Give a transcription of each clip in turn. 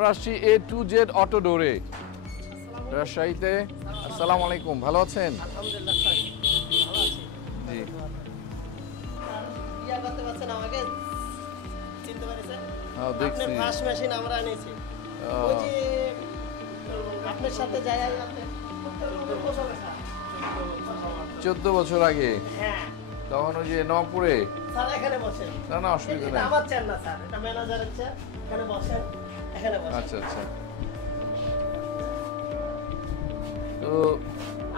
আমরা আসছি এ to Z auto ডোরে রাজশাহীতে। আসসালামু আলাইকুম, ভালো আছেন? আলহামদুলিল্লাহ স্যার, ভালো আছি। জি। ইয়া করতে পারছেন আমাকে? চিনতে পেরেছেন? হ্যাঁ, আপনার দেখছি। ফার্স্ট মেশিন আমরা এনেছি। ওই যে আপনার সাথে যাই আপনি 14 বছর আগে, হ্যাঁ তখন ওই যে নবপুরে। স্যার এখানে বসেন। না না, অসুবিধা এটা নেই। আমার চেয়ার না স্যার, এটা ম্যানেজারের চেয়ার। এখানে বসেন, এখানে বসেন। আচ্ছা আচ্ছা। তো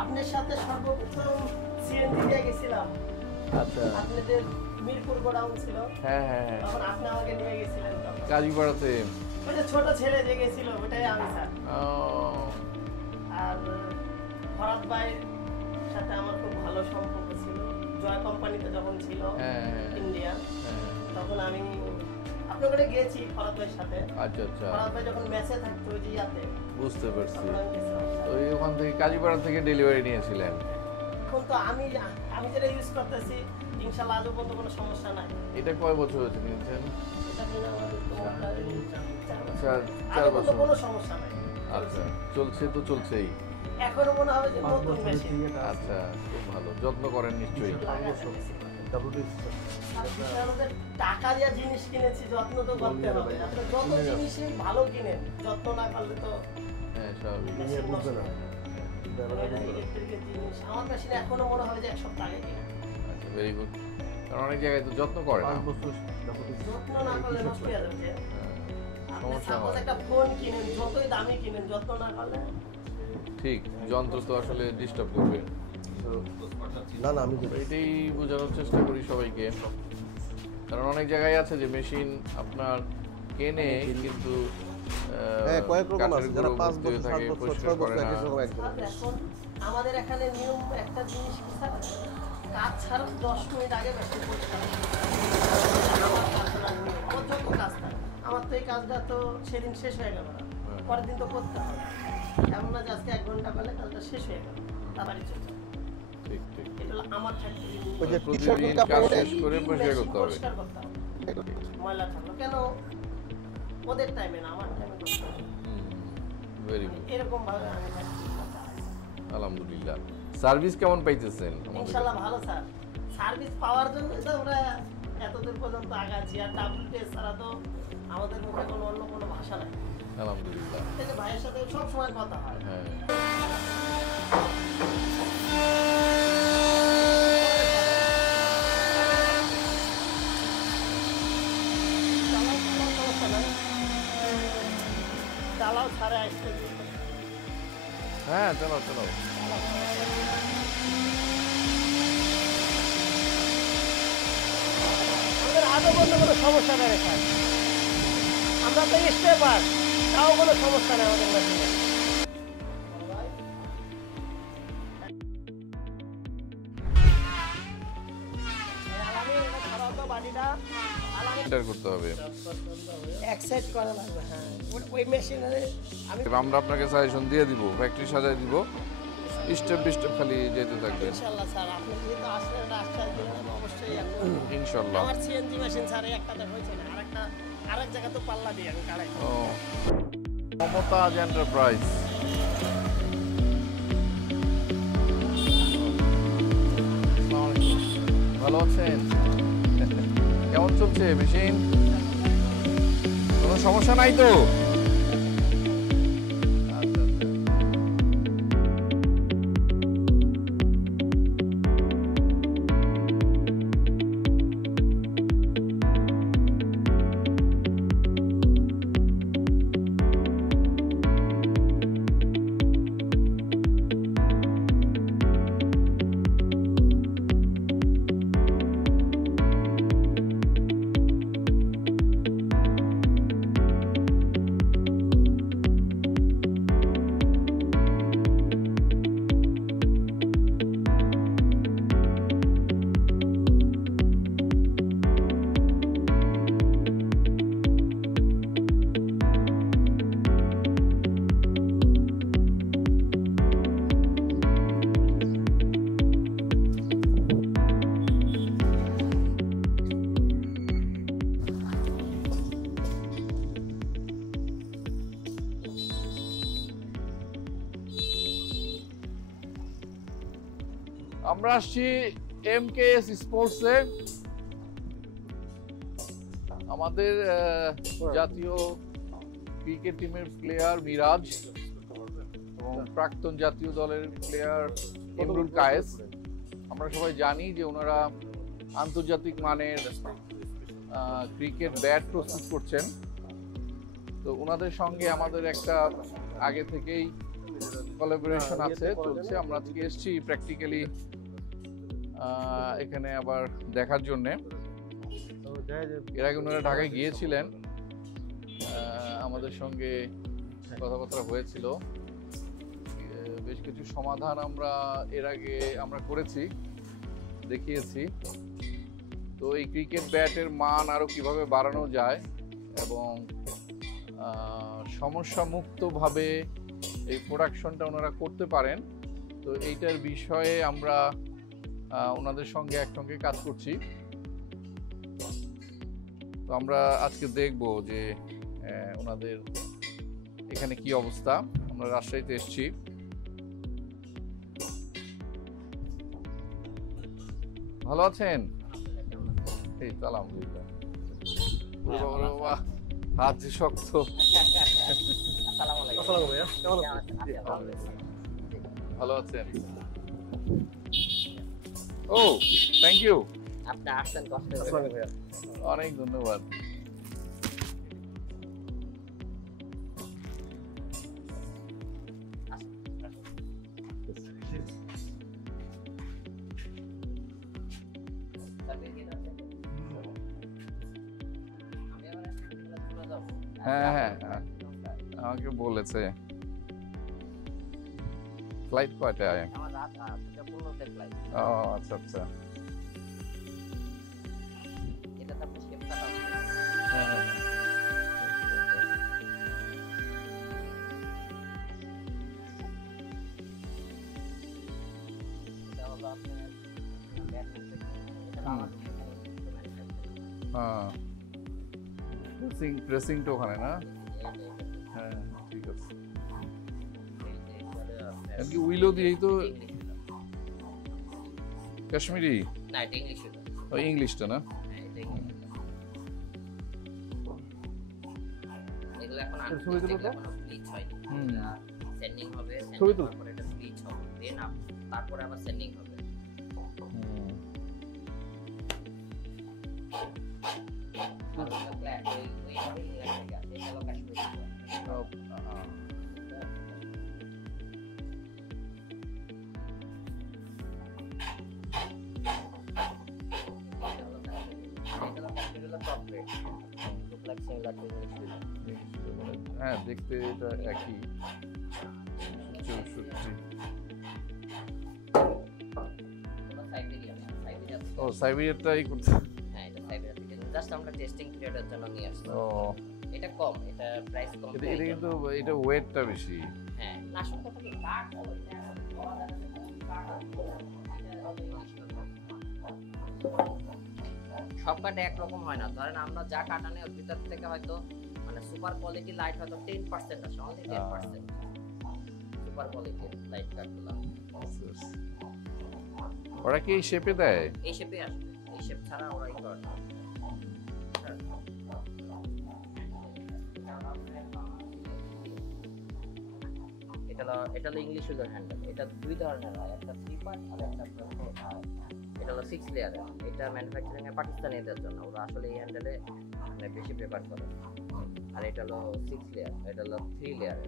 আপনার সাথে সর্বপ্রথম সিএনজি দিয়ে গেছিলাম। আচ্ছা, আপনাদের মিরপুর গোডাউন ছিল, হ্যাঁ হ্যাঁ হ্যাঁ, তখন আপনি আমাকে নিয়ে গেছিলেন। কাজীপাড়াতে। ওই যে ছোট ছেলে যে গেছিল ওটাই আমি স্যার। ও, আর ফরাদ ভাইয়ের সাথে আমার খুব ভালো সম্পর্ক ছিল। জয় কোম্পানিতে যখন ছিল হ্যাঁ হ্যাঁ ইন্ডিয়া, হ্যাঁ। তখন আমি আপনার কাছে গিয়েছি ফরাদ ভাইয়ের সাথে। আচ্ছা আচ্ছা, ফরাদ ভাই যখন ম্যাচে থাকতো ওই যে ইয়াতে, বুঝতে পারছি। তখন আমি গেছিলাম। তো ওখান থেকে কাজীপাড়া থেকে ডেলিভারি নিয়েছিলেন। এখন তো আমি যেটা ইউজ করতেছি ইনশাল্লাহ আজও পর্যন্ত কোনো সমস্যা নাই। এটা কয় বছর হয়েছে নিয়েছেন? এটা কিনা আমাদের তো আচ্ছা, 4 আজও পর্যন্ত বছর। কোনো সমস্যা নাই। আচ্ছা, চলছে তো চলছেই। এখনো মনে হবে যে নতুন মেশিন। আচ্ছা, খুব ভালো, যত্ন করেন নিশ্চয়ই। টাকা দিয়ে জিনিস কিনেছি, যত্ন তো করতে হবে। আপনি যত জিনিসই ভালো কিনেন, যত্ন না করলে তো হ্যাঁ, স্বাভাবিক। মেশিন নষ্ট হয়ে যাবে। এটা ইলেকট্রিকের জিনিস। আমার মেশিন এখনো মনে হয় যে 1 সপ্তাহ আগে কিনা। আচ্ছা, ভেরি গুড। কারণ অনেক জায়গায় তো যত্ন করে না। যত্ন না করলে নষ্ট হয়ে যাবে। হ্যাঁ, আপনি সমস্যা সাপোজ হয়। একটা ফোন কিনেন, যতই দামি কিনেন, যত্ন না করলে ঠিক, যন্ত্র তো আসলে ডিস্টার্ব করবে। না না আমি এটাই বোঝানোর চেষ্টা করি সবাইকে। কারণ অনেক জায়গায় আছে যে মেশিন আপনার কেনে কিন্তু হ্যাঁ কয়েক রকম কাঠের আছে যারা গুঁড়ো 5 ভর্তি হয়ে বছর থাকে, 7 বছর পরিষ্কার 6 করে বছর না। একই রকম একদম আর এখন আমাদের এখানে নিয়ম একটা জিনিস কি স্যার, কাজ ছাড়া 10 মিনিট আগে মেশিন পরিষ্কার করতে হবে। আমার কাজ না, আমার যত কাজ থাকে, আমার তো এই কাজটা তো সেদিন শেষ হয়ে গেল না, পরের দিন তো করতে হবে। এমন না যে আজকে 1 ঘন্টা পেলে কাজটা শেষ হয়ে গেল, তাড়াতাড়ি চলছে। ঠিক ঠিক। এটা হলো আমার থাকতে ওই যে প্রতিদিন কাজ শেষ করে পরিষ্কার করতে হবে। পরিষ্কার করতে হবে। ময়লা থাকলো কেন, ওদের টাইমে না আমার টাইমে করতে হবে। ভেরি গুড, এরকম ভাবে আমি থাকি। আলহামদুলিল্লাহ। সার্ভিস কেমন পাইতেছেন আমাদের? ইনশাআল্লাহ ভালো স্যার। সার্ভিস পাওয়ার জন্য তো আমরা এতদূর পর্যন্ত আগাচ্ছি। আর ডাব্লিউটিএস ছাড়া তো আমাদের মুখে কোনো অন্য কোনো ভাষা নাই। আলহামদুলিল্লাহ। এই যে ভাইয়ের সাথে সব সময় কথা হয়। হ্যাঁ, চালাও সমস্যা নাই। চালাও ছাড়ে আসতে দিই। হ্যাঁ, চলো চলো। আমাদের আদৌ কোনো সমস্যা নেই স্যার। আমরা তো স্টেপার, তাও কোনো সমস্যা নেই আমাদের মেশিনে। এন্টার করতে হবে। এক সাইড করা লাগবে, হ্যাঁ। ওই মেশিনে আমি আমরা আপনাকে সাজেশন দিয়ে দিব, ফ্যাক্টরি সাজায় দিব, স্টেপ বাই স্টেপ খালি যেতে থাকবেন ইনশাআল্লাহ স্যার, আপনি যেহেতু আসলেন আশ্বাস দিলেন, আমি অবশ্যই এখন ইনশাল্লাহ। আমার সিএনজি মেশিন স্যার একটাতে হয়েছে না, আরেক জায়গা তো পাল্লা দিয়ে আমি কাড়াই। ও, মমতাজ এন্টারপ্রাইজ। আসসালামু আলাইকুম, ভালো আছেন? কেমন চলছে মেশিন? কোনো সমস্যা নাই তো? আচ্ছা আচ্ছা। আমরা আসছি এমকেএস স্পোর্টসে। আমাদের জাতীয় ক্রিকেট টিমের প্লেয়ার মিরাজ এবং প্রাক্তন জাতীয় দলের প্লেয়ার ইমরুল কায়েস। আমরা সবাই জানি যে ওনারা আন্তর্জাতিক মানের ক্রিকেট ব্যাট প্রস্তুত করছেন। তো ওনাদের সঙ্গে আমাদের একটা আগে থেকেই কোলাবোরেশন আছে, চলছে। আমরা আজকে এসেছি প্র্যাকটিক্যালি এখানে আবার দেখার জন্যে। এর আগে ওনারা ঢাকায় গিয়েছিলেন, আমাদের সঙ্গে কথাবার্তা হয়েছিল। বেশ কিছু সমাধান আমরা এর আগে করেছি, দেখিয়েছি। তো এই ক্রিকেট ব্যাটের মান আরো কিভাবে বাড়ানো যায় এবং সমস্যা মুক্তভাবে এই প্রোডাকশনটা ওনারা করতে পারেন, তো এইটার বিষয়ে আমরা ওনাদের সঙ্গে একসঙ্গে কাজ করছি। তো আমরা আজকে দেখব যে ওনাদের এখানে কি অবস্থা। আমরা রাজশাহীতে এসেছি। ভালো আছেন? এই তো আলহামদুলিল্লাহ। হাত যে শক্ত। ভালো আছেন? ও থ্যাংক ইউ, আপনি আসছেন কষ্ট ভাইয়া। অনেক ধন্যবাদ। হ্যাঁ হ্যাঁ হ্যাঁ, আমাকে বলেছে। ফ্লাইট কয়টায়? আমার রাত 8:15 ফ্লাইট। ও আচ্ছা আচ্ছা। এটা তো আপনি শেপ কাটা আছে। হ্যাঁ হ্যাঁ এটা হলো আপনার ব্যাট এটা আমাদের হ্যাঁ, প্রেসিংটা ওখানে না? হ্যাঁ ঠিক আছে। এমনকি উইলো দিয়েই তো কাশ্মীরি, না এটা ইংলিশ হলো। ও ইংলিশটা না? হ্যাঁ এটা ইংলিশ। এগুলো এখন ছবি তুলো তো। ব্লিচ হয়নি। হুম। সেন্ডিং হবে, ছবি তুলো। তারপর এটা ব্লিচ হবে, দেন তারপরে আবার সেন্ডিং হবে। আর ওগুলো ব্ল্যাক ওই ইংলিশ থেকে এটা হলো কাশ্মীরি। হ্যাঁ দেখতে এটা একই। 64। ও সাইবেরিয়াটাই করতে। হ্যাঁ এটা সাইবেরিয়া থেকে জাস্ট আমরা টেস্টিং পিরিয়ডের জন্য নিয়ে আসছি। ও এটা কম, এটা প্রাইস কম। এটা কিন্তু এটা ওয়েটটা বেশি। হ্যাঁ না আসল কথা কি কাট হলো এটা বলা যায় না সব কাট একরকম হয় না। ধরেন আমরা যা কাটা নেই ওর ভিতর থেকে হয়তো মানে সুপার কোয়ালিটি লাইট হয়তো 10% আসে, অনলি 10% সুপার কোয়ালিটি লাইট কাটগুলো। ওরা কি এই শেপে দেয়? এই শেপে আসবে, এই শেপ ছাড়া ওরা ই করে না। এটা হলো ইংলিশ উইজার হ্যান্ডেল। এটা দুই ধরনের হয়, একটা 3 পার্ট আর একটা 4 পার্ট। এটা হলো 6 লেয়ার। এটা ম্যানুফ্যাকচারিং এ পাকিস্তানিদের জন্য, ওরা আসলে এই হ্যান্ডেলে মানে বেশি প্রেফার করে। আর এটা হলো 6 লেয়ার, এটা হলো 3 লেয়ার।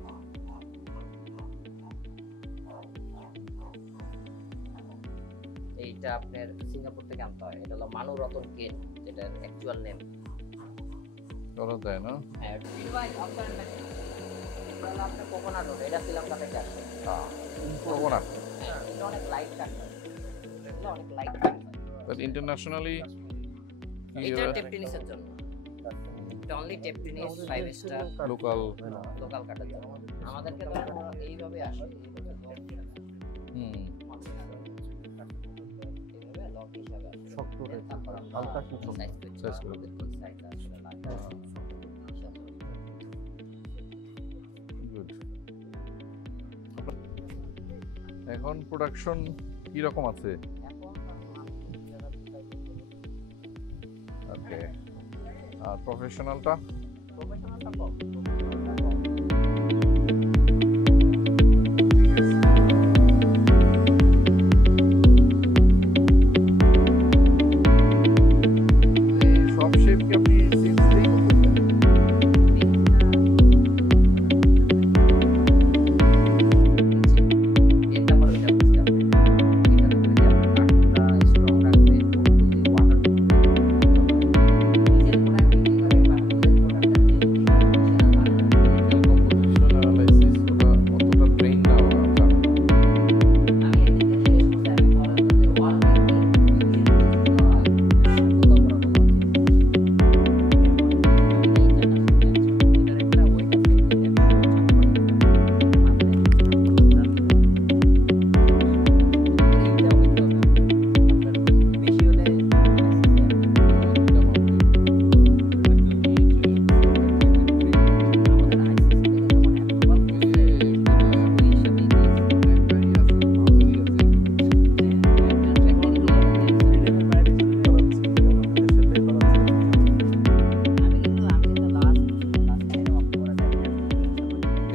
এইটা আপনার সিঙ্গাপুর থেকে আনতে হয়। এটা হলো মানু রতন কেন, যেটার অ্যাকচুয়াল নেম। ওরা দেয় না? হ্যাঁ ভাই আপনার এটা হলো আপনার কোকোনাট রোড, এটা শ্রীলঙ্কা থেকে আসে। কোকোনাট। হ্যাঁ এটা অনেক লাইট কাট হয়, এটা অনেক লাইট কাট হয়। বাট ইন্টারন্যাশনালি এটা টেপ টেনিসের জন্য, এটা only tape tennis 5 star local কাটার জন্য। আমাদেরকে ধরেন এইভাবে আসে, হুম এইভাবে লক হিসাবে আসে। শক্ত টাইপের, তারপর আমরা হালকা একটু শক্ত। সাইজ করে সাইজ আসলে লাগে। গুড। এখন প্রোডাকশন কি রকম আছে? এখন ওকে, আর প্রফেশনালটা? প্রফেশনালটা কম। সব শেপ কি আপনি সিএনসি করতেছেন? এটা পরে এটা বুঝতে হবে। এটা তো যদি আপনার কাঠটা স্ট্রং রাখবে, ওয়াটার নিজের প্রোডাক্ট কিভাবে বাকিদের প্রোডাক্টটা কম্পোজিশন অ্যানালাইসিস ওটা অতটা ট্রেন না ওরা জানে না। আমি এদিকে শেষ করতে আমি বলা যে ওয়াল রেটিং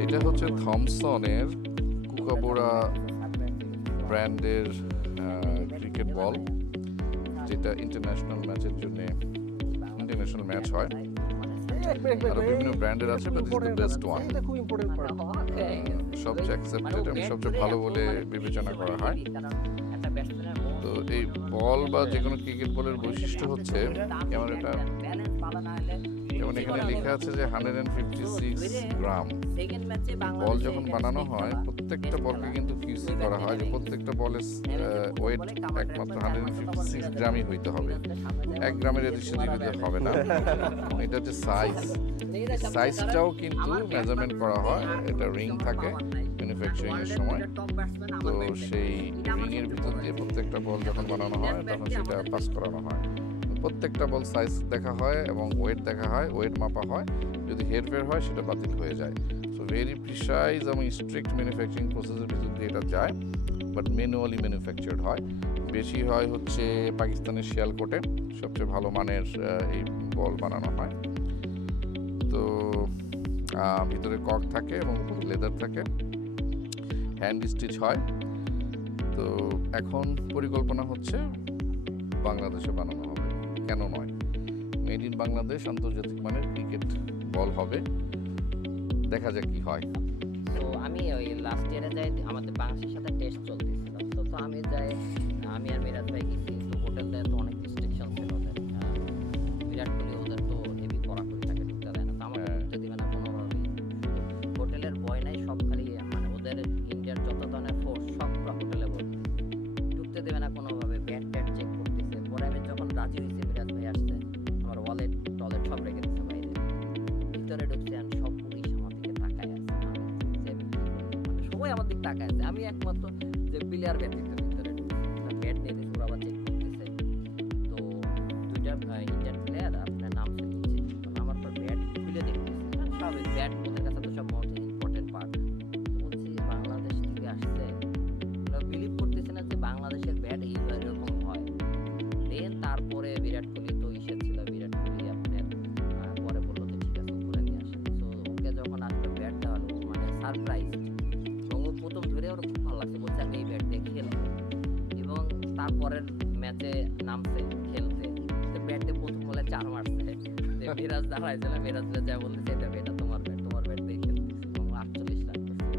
এটা হচ্ছে থমসনের কুকাবোরা ব্র্যান্ডের ক্রিকেট বল, যেটা ইন্টারন্যাশনাল ম্যাচের জন্য ইন্টারন্যাশনাল ম্যাচ হয়। আরো বিভিন্ন ব্র্যান্ডের আছে, but this is the best one. এটা খুব ইম্পর্টেন্ট পার্ট। সবচেয়ে অ্যাকসেপ্টেড এবং সবচেয়ে ভালো বলে বিবেচনা করা হয়। তো এই বল বা যে কোনো ক্রিকেট বলের বৈশিষ্ট্য হচ্ছে যেমন এটা, যেমন এখানে লেখা আছে যে 156 গ্রাম। বল যখন বানানো হয় প্রত্যেকটা বলকে কিন্তু কিউসি করা হয় যে প্রত্যেকটা বলের ওয়েট একমাত্র 156 গ্রামই হইতে হবে। 1 গ্রামের এদিক সেদিক হলে হবে না। এটা যে সাইজটাও কিন্তু মেজারমেন্ট করা হয়। এটা রিং থাকে ম্যানুফ্যাকচারিং এর সময়, তো সেই রিং এর ভিতর দিয়ে প্রত্যেকটা বল যখন বানানো হয় তখন সেটা পাস করানো হয়। প্রত্যেকটা বল সাইজ দেখা হয় এবং ওয়েট দেখা হয়, ওয়েট মাপা হয়। যদি হেরফের হয় সেটা বাতিল হয়ে যায়। সো ভেরি প্রিসাইজ এবং স্ট্রিক্ট ম্যানুফ্যাকচারিং প্রসেসের ভিতর দিয়ে এটা যায়, বাট ম্যানুয়ালি ম্যানুফ্যাকচার্ড হয়। বেশি হয় হচ্ছে পাকিস্তানের শিয়ালকোটে, সবচেয়ে ভালো মানের এই বল বানানো হয়। তো ভিতরে কক থাকে এবং উপরে লেদার থাকে, হ্যান্ড স্টিচ হয়। তো এখন পরিকল্পনা হচ্ছে বাংলাদেশে বানানো হবে, কেন নয়। মেড ইন বাংলাদেশ আন্তর্জাতিক মানের ক্রিকেট বল হবে, দেখা যাক কি হয়। তো আমি ওই লাস্ট ইয়ারে যাই, আমাদের বাংলাদেশের সাথে টেস্ট চলতেছিল। তো আমি যাই, আমি আর মিরাজ ভাই গেছি। তো হোটেলটা তো অনেক রেস্ট্রিকশন ছিল ওদের। বিরাট কোহলি ওদের তো হেভি কড়াকড়ি থাকে, ঢুকতে দেয় না। তো আমাকে ঢুকতে দিবে না কোনোভাবেই। হোটেলের ভয় নাই, সব খালি মানে ওদের ইন্ডিয়ার যত ধরনের ফোর্স সব হোটেলে ভর্তি, ঢুকতে দেবে না কোনোভাবে। ব্যাট ট্যাট চেক করতেছে। পরে আমি যখন রাজি হয়েছি, মিরাজ ভাই আসছে, আমার ওয়ালেট টলেট সব রেখে দিচ্ছে বাইরে। ভিতরে ঢুকছে আর সব পুলিশ আমার দিকে তাকায় আছে। মানে সবাই আমার দিকে তাকায় আছে। আমি একমাত্র যে প্লেয়ার ব্যতীত ভিতরে ব্যাট নিয়ে দিচ্ছে, ওরা আবার চেক করতেছে। তো দুইটা ইন্ডিয়ান প্লেয়ার আপনার নাম সে দিচ্ছে, আমার পর ব্যাট খুলে দেখতেছে। স্বাভাবিক, ব্যাট ওদের কাছে তো সব মোস্ট ইম্পর্টেন্ট পার্ট। বলছি বাংলাদেশ থেকে আসছে, ওরা বিলিভ করতেছে না যে বাংলাদেশের ব্যাট এইরকম হয়। দেন তারপরে বিরাট কোহলি তো ইসে ছিল, বিরাট কোহলি আপনার পরে বললো যে ঠিক আছে করে নিয়ে আসেন। তো ওকে যখন আসলে ব্যাট দেওয়ালো, মানে সারপ্রাইজ। এবং ও প্রথম ধরে ওর খুব ভালো লাগছে, বলছে আমি এই ব্যাট দিয়ে খেলবো। এবং তারপরের ম্যাচে নামছে খেলতে, তো ব্যাট দিয়ে প্রথম বলে 4 মারছে। মিরাজ দাঁড়াইছিল, মিরাজ যা বলতেছে এটা ব্যাট, তোমার ব্যাট দিয়ে খেলতেছে। এবং 48 রান করছে।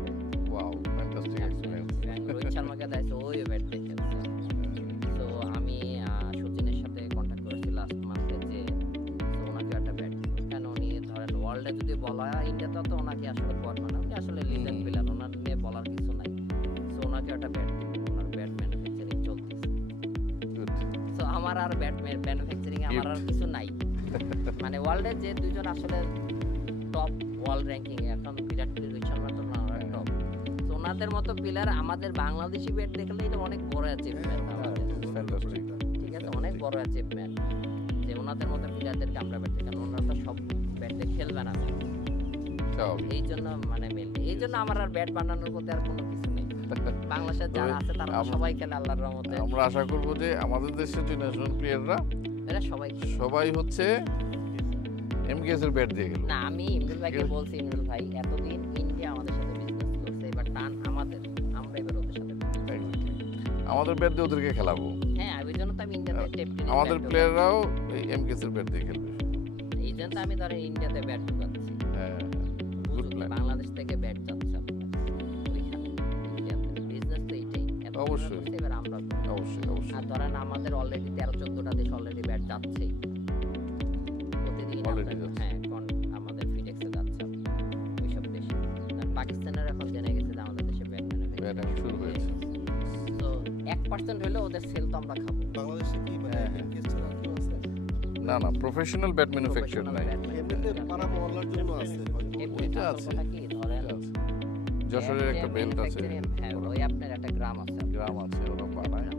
Wow, fantastic experience. রোহিত শর্মাকে দেখছে ওই ব্যাট দিয়ে খেলছে। তো আমি সচিনের সাথে কন্ট্যাক্ট করেছি লাস্ট মান্থে যে ওনাকে একটা ব্যাট কেন উনি ধরেন ওয়ার্ল্ডে যদি বলা হয় ইন্ডিয়াতে তো ওনাকে আসলে বল মানে উনি আসলে লিজেন্ড প্লেয়ার, ওনার নিয়ে বলার কিছু নাই। সো ওনাকে একটা ব্যাট, ওনার ব্যাট ম্যানুফ্যাকচারিং চলতেছে। সো আমার আর ব্যাট ম্যানুফ্যাকচারিং আমার আর কিছু নাই। মানে ওয়ার্ল্ডের যে দুইজন আসলে টপ ওয়ার্ল্ড র্যাঙ্কিং এ এখন বিরাট কোহলি, রোহিত শর্মা তো টপ। তো ওনাদের মতো প্লেয়ার আমাদের বাংলাদেশি ব্যাট দেখলে এটা অনেক বড় অ্যাচিভমেন্ট আমাদের। ফ্যান্টাস্টিক। ঠিক আছে, অনেক বড় অ্যাচিভমেন্ট যে ওনাদের মতো প্লেয়ারদেরকে আমরা ব্যাট দেখি, কারণ ওনারা তো সব ব্যাট দিয়ে খেলবে না। এই জন্য মানে মেনলি এই জন্য আমার আর ব্যাট বানানোর প্রতি আর কোনো কিছু নেই। বাংলাদেশের যারা আছে তারা তো সবাই খেলে আল্লাহর রহমতে। আমরা আশা করব যে আমাদের দেশের যে ন্যাশনাল প্লেয়াররা এরা সবাই খেলে। সবাই হচ্ছে এমকেএস এর ব্যাট দিয়ে খেলবে। না, আমি ইমরুল ভাইকে বলছি, ইমরুল ভাই এতদিন ইন্ডিয়া আমাদের সাথে বিজনেস করছে, এবার টান আমাদের, আমরা এবার ওদের সাথে আমাদের ব্যাট দিয়ে ওদেরকে খেলাবো। হ্যাঁ, ওই জন্য তো আমি ইন্ডিয়াতে টেপ টেনিস আমাদের প্লেয়াররাও এই এমকেএস এর ব্যাট দিয়ে খেলবে। এই জন্য আমি ধরেন ইন্ডিয়াতে ব্যাট ঢুকাচ্ছি। হ্যাঁ, গুড প্ল্যান। বাংলাদেশ থেকে ব্যাট যাচ্ছে আপনার ওইখানে ইন্ডিয়াতে। বিজনেস তো এইটাই। অবশ্যই। এবার আমরা অবশ্যই অবশ্যই। আর ধরেন আমাদের অলরেডি 13-14টা দেশ অলরেডি ব্যাট যাচ্ছেই প্রতিদিন। হ্যাঁ, এখন আমাদের ফিডেক্সে যাচ্ছে ওইসব দেশে। পাকিস্তানের এখন জেনে গেছে যে আমাদের দেশে ব্যাট শুরু হয়েছে। তো 1% হলে ওদের সেল তো আমরা খাবো। বাংলাদেশে কি মানে এমকেএস ছাড়া কেউ আছে? না না, প্রফেশনাল ব্যাট ম্যানুফ্যাকচার নাই। এমনিতে পাড়া মহল্লার জন্য আছে। এটা আছে। কি ধরেন যশোরের একটা বেল্ট আছে। হ্যাঁ, ওই আপনার একটা গ্রাম আছে। গ্রাম আছে, ওরা বানায়।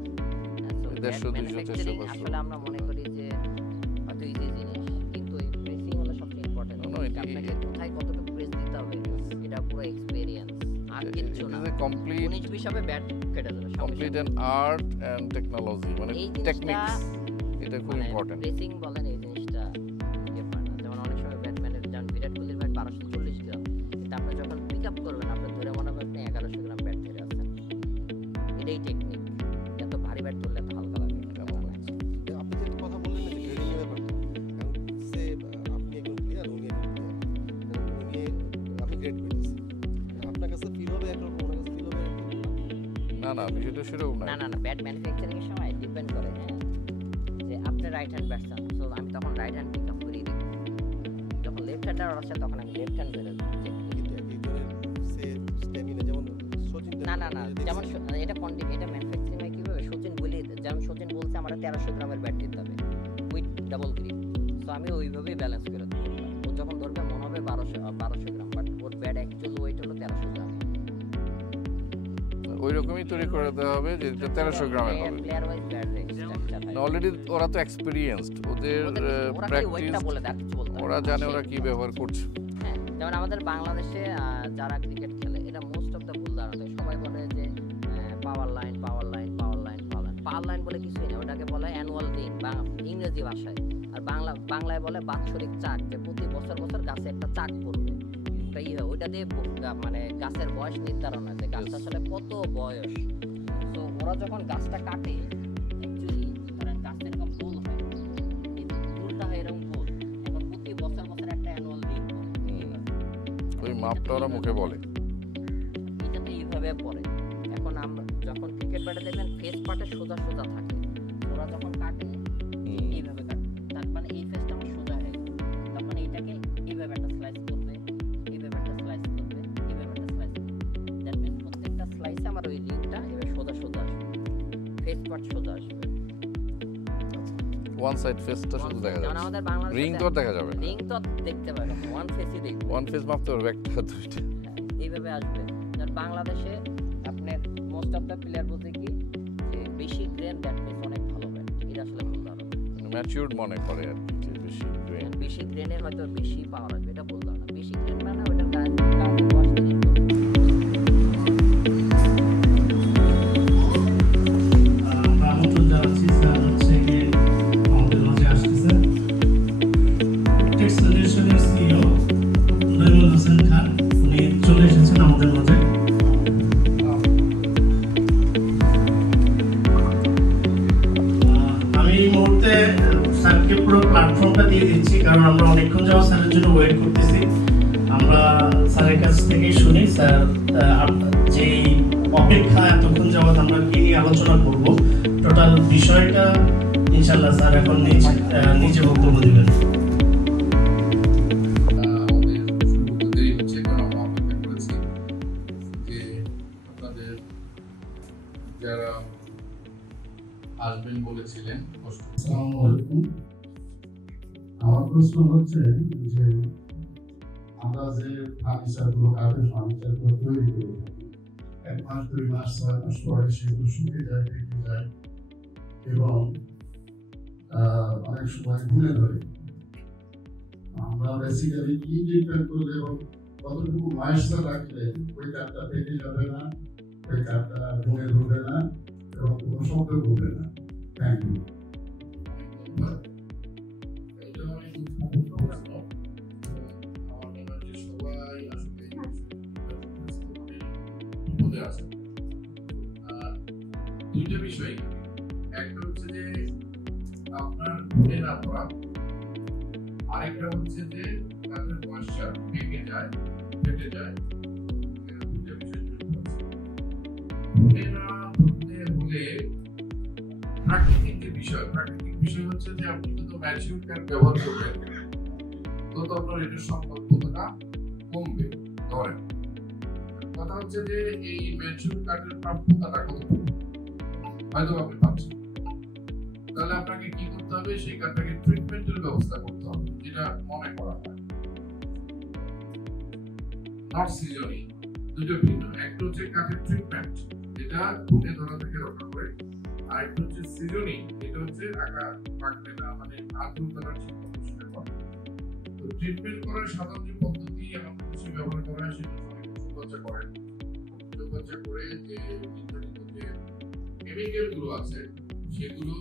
150-200 বছর। আসলে আমরা মনে করি যে হয়তো ইজি জিনিস, কিন্তু এই প্রেসিং হলো সবচেয়ে ইম্পর্টেন্ট। আপনাকে কোথায় কতটুকু প্রেস দিতে হবে এটা পুরো এক্সপেরিয়েন্স, আর কিছু না। কমপ্লিট 19-20 হবে ব্যাট কেটে দেবে। Complete an art and technology, মানে টেকনিক্স, এটা খুব ইম্পর্টেন্ট। প্রেসিং বলেন এই জিনিসটা ইয়ে পায় না। যেমন অনেক সময় ব্যাটম্যানের, যেমন বিরাট কোহলির ব্যাট 1240 গ্রাম, কিন্তু আপনি যখন পিক আপ করবেন আপনার ধরে মনে হবে আপনি 1100 গ্রাম ব্যাট ধরে আছেন। এটাই টেকনিক। এত ভারী ব্যাট ধরলে এত হালকা লাগে। আপনি যে কথা বললেন যে গ্রেডিং এর ব্যাপারটা, কারণ সে আপনি একজন প্লেয়ার, উনি একজন প্লেয়ার, উনি আপনি গ্রেড পেয়েছেন, আপনার কাছে ফিল হবে একরকম, ওনার কাছে ফিল হবে না না, বিষয়টা সেরকম না না। না না, ব্যাট ম্যানুফ্যাকচারিং এর সময় ডিপেন্ড করে। হ্যাঁ, যে আপনি রাইট হ্যান্ড ব্যাটসম্যান, সো আমি তখন রাইট হ্যান্ড পিক আপ করেই দেখব। যখন লেফট হ্যান্ডার আসে তখন আমি লেফট হ্যান্ড ধরে চেক করি। কিন্তু একজনের সে স্ট্যামিনা, যেমন সচিন না না না, যেমন এটা এটা ম্যানুফ্যাকচারিং হয় কিভাবে? সচিন বলি, যেমন সচিন বলছে আমার 1300 গ্রামের ব্যাট দিতে হবে উইথ ডাবল গ্রিপ, সো আমি ওইভাবেই ব্যালেন্স করে দেবো। ও যখন ধরবে মনে হবে 1200 গ্রাম, বাট ওর ব্যাট অ্যাকচুয়াল ওয়েট হলো 1300 গ্রাম। ওই রকমই তৈরি করে দেওয়া হবে যে 1300 গ্রামের হবে। প্লেয়ার ওয়াইজ ব্যাট স্ট্রাকচার হয়। অলরেডি ওরা তো এক্সপেরিয়েন্সড, ওদের প্র্যাকটিস, বলে দেয়, কিছু বলতে ওরা জানে ওরা কি ব্যবহার করছে। হ্যাঁ, যেমন আমাদের বাংলাদেশে যারা ক্রিকেট খেলে, এটা মোস্ট অফ দ্য ভুল ধারণা। সবাই বলে যে পাওয়ার লাইন পাওয়ার লাইন পাওয়ার লাইন পাওয়ার লাইন। পাওয়ার লাইন বলে কিছুই না, ওটাকে বলে অ্যানুয়াল রিং বা ইংরেজি ভাষায়। আর বাংলায় বলে বাৎসরিক চাক, যে প্রতি বছর বছর গাছে একটা চাক পড়বে। ওইটা দিয়ে মানে গাছের বয়স নির্ধারণ হয় যে গাছটা আসলে কত বয়স। তো ওরা যখন গাছটা কাটে, অ্যাকচুয়ালি ধরেন গাছটা এরকম গোল হয়, এই গোলটা হয় এরকম গোল। এখন প্রতি বছর বছর একটা অ্যানুয়াল রিং ওই মাপটা ওরা মুখে বলে। এটাতে এইভাবে পড়ে। এখন আমরা যখন ক্রিকেট ব্যাটে দেখবেন ফেস পার্টে সোজা সোজা থাকে, ওরা যখন কাটে এইভাবে কাটে, তার মানে এই ফেসটা আমার সোজা হয়ে গেল। তখন এইটাকে এইভাবে একটা স্লাইস করবে, এইভাবে একটা স্লাইস করবে, এইভাবে একটা স্লাইস করবে। দ্যাট মিন্স প্রত্যেকটা স্লাইসে আমার ওই রিংটা এভাবে সোজা সোজা আসবে, ফেস পার্ট সোজা আসবে। ওয়ান সাইড ফেসটা শুধু দেখা যাবে, আমাদের বাংলাদেশে রিং তো দেখা যাবে না। রিং তো দেখতে পাবে, ওয়ান ফেসই দেখবে। ওয়ান ফেস মাপতে পারবে একটা দুইটা, এইভাবে আসবে। আর বাংলাদেশে আপনার মোস্ট অফ দ্য প্লেয়ার বলতে কি যে বেশি গ্রেন দ্যাট মিন্স অনেক ভালো ব্যাট, এটা আসলে ভুল ধারণা। ম্যাচিউরড মনে করে আর কি, যে বেশি গ্রেন, বেশি গ্রেনে হয়তো বেশি পাওয়ার আসবে, এটা ভুল ধারণা। বেশি গ্রেন মানে ওটা কাজের বয়স থেকে আমন্ত্রণ জানাচ্ছি স্যার হচ্ছে গিয়ে আমাদের মাঝে আসতেছেন টেক্স সলিউশনের সিইও নইমুল হোসেন খান, উনি চলে এসেছেন আমাদের মাঝে। আমি এই মুহূর্তে স্যারকে পুরো প্ল্যাটফর্মটা দিয়ে দিচ্ছি, কারণ আমরা অনেকক্ষণ যাওয়া স্যারের জন্য ওয়েট করতেছি। আমরা স্যারের কাছ থেকেই শুনি স্যার যে অপেক্ষা এতক্ষণ যাওয়াত আমরা কি নিয়ে আলোচনা করব, টোটাল বিষয়টা ইনশাআল্লাহ স্যার এখন নিজে বক্তব্য দিবেন। আমাদের শুরু করতে দেরি হচ্ছে, কারণ আমরা অপেক্ষা করেছি যে আপনাদের যারা আসবেন বলেছিলেন। আসসালামু আলাইকুম। আমার প্রশ্ন হচ্ছে যে আমরা যে ফার্নিচারগুলো, কাঠের ফার্নিচারগুলো তৈরি করি, 1 মাস 2 মাস 6 মাস পরে সেগুলো শুকিয়ে যায়, পেকে যায় এবং অনেক সময় ভুলে ধরে। আমরা বেসিক্যালি কি ট্রিটমেন্ট করলে এবং কতটুকু ময়েশ্চার রাখলে ওই কাঠটা পেকে যাবে না এই কার্ডটা ফোনে ঢুকবে না এবং কোনো শব্দ করবে না। Thank you. এটা অনেক গুরুত্বপূর্ণ প্রশ্ন। আমার মনে হয় যে সবাই আসলে বিপদে আছে। দুইটা বিষয়, একটা হচ্ছে যে আপনার ভুলে না পড়া, আরেকটা হচ্ছে যে তাদের ময়েশ্চার ভেঙে যায়, ফেটে যায়। দুইটা বিষয় জড়িত আছে। ভুলে না পড়তে হলে প্রাকৃতিক যে বিষয়, প্রাকৃতিক বিষয় হচ্ছে যে আপনি যত ম্যাচিউর কার্ড ব্যবহার করবেন তত আপনার এটার সম্পর্কতা কমবে। ধরেন কথা হচ্ছে যে এই ম্যাচিউর কার্ডের প্রাপ্যতাটা কতটুকু হয়তো আপনি পাচ্ছেন, তাহলে আপনাকে কি করতে হবে, সেই কার্ডটাকে ট্রিটমেন্টের ব্যবস্থা করতে হবে, যেটা মনে করা হয় নট সিজনি। দুটো ভিন্ন, একটা হচ্ছে কার্ডের ট্রিটমেন্ট যেটা ঘুরে ধরা থেকে রক্ষা করে, আর একটা হচ্ছে সিজনি, এটা হচ্ছে আগা পাকবে না, মানে আর্দ্রতাটা ঠিক মতো সেটা করে। তো ট্রিটমেন্ট করার সাধারণ যে পদ্ধতি আমাদের দেশে ব্যবহার করা হয় সেটা অনেক চর্চা করেন, চর্চা করে যে নির্ধারিত যে কেমিক্যাল গুলো আছে সেগুলো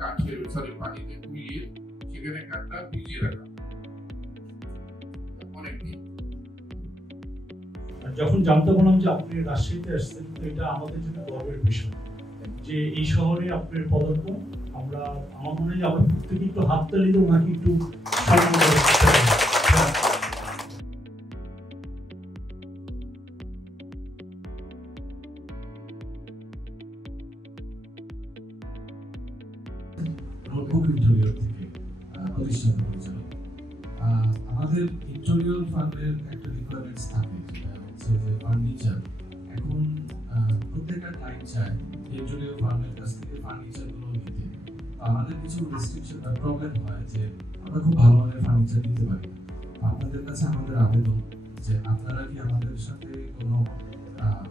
কাঠের পানিতে গুলিয়ে সেখানে কাঠটা ভিজিয়ে রাখা অনেকদিন। যখন জানতে পারলাম যে আপনি রাজশাহীতে আসছেন, তো এটা আমাদের জন্য গর্বের বিষয় যে এই শহরে আপনার পদার্পণ। আমার মনে হয় যে আমরা প্রত্যেকে একটু হাততালি দিয়ে ওনাকে একটু নোটবুক ইন্টেরিয়র থেকে প্রতিষ্ঠান পরিচালক। আমাদের ইন্টেরিয়র ফার্মের একটা রিকোয়ারমেন্টস থাকে, যেটা হচ্ছে যে ফার্নিচার। এখন প্রত্যেকটা ক্লায়েন্ট চায় ইন্টেরিয়র ফার্মের কাছ থেকে ফার্নিচারগুলো নিতে। আমাদের কিছু রেস্ট্রিকশন বা প্রবলেম হয় যে আমরা খুব ভালো মানের ফার্নিচার দিতে পারি না। আপনাদের কাছে আমাদের আবেদন যে আপনারা কি আমাদের সাথে কোনো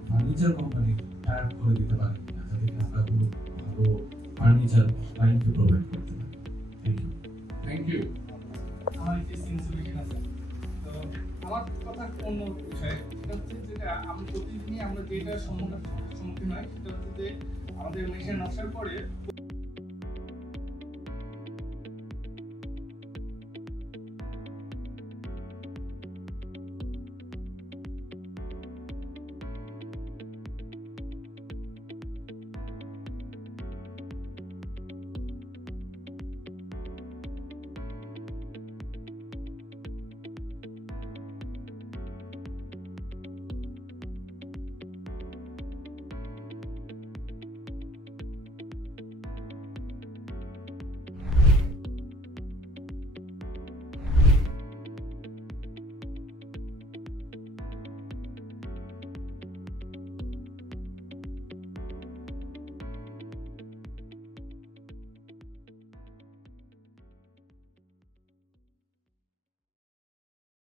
ফার্নিচার কোম্পানি টাই আপ করে দিতে পারেন কিনা, যাতে কি আমরা কোনো ভালো ফার্নিচার ক্লায়েন্টকে প্রোভাইড করতে পারি। Thank you. Thank you. আমার একটি সিনসুলেশন আছে। তো আমার কথা অন্য বিষয়ে, সেটা হচ্ছে যেটা আমরা প্রতিদিনই যেটার সম্মুখীন হয় সেটা হচ্ছে যে আমাদের মেশিন নকশার পরে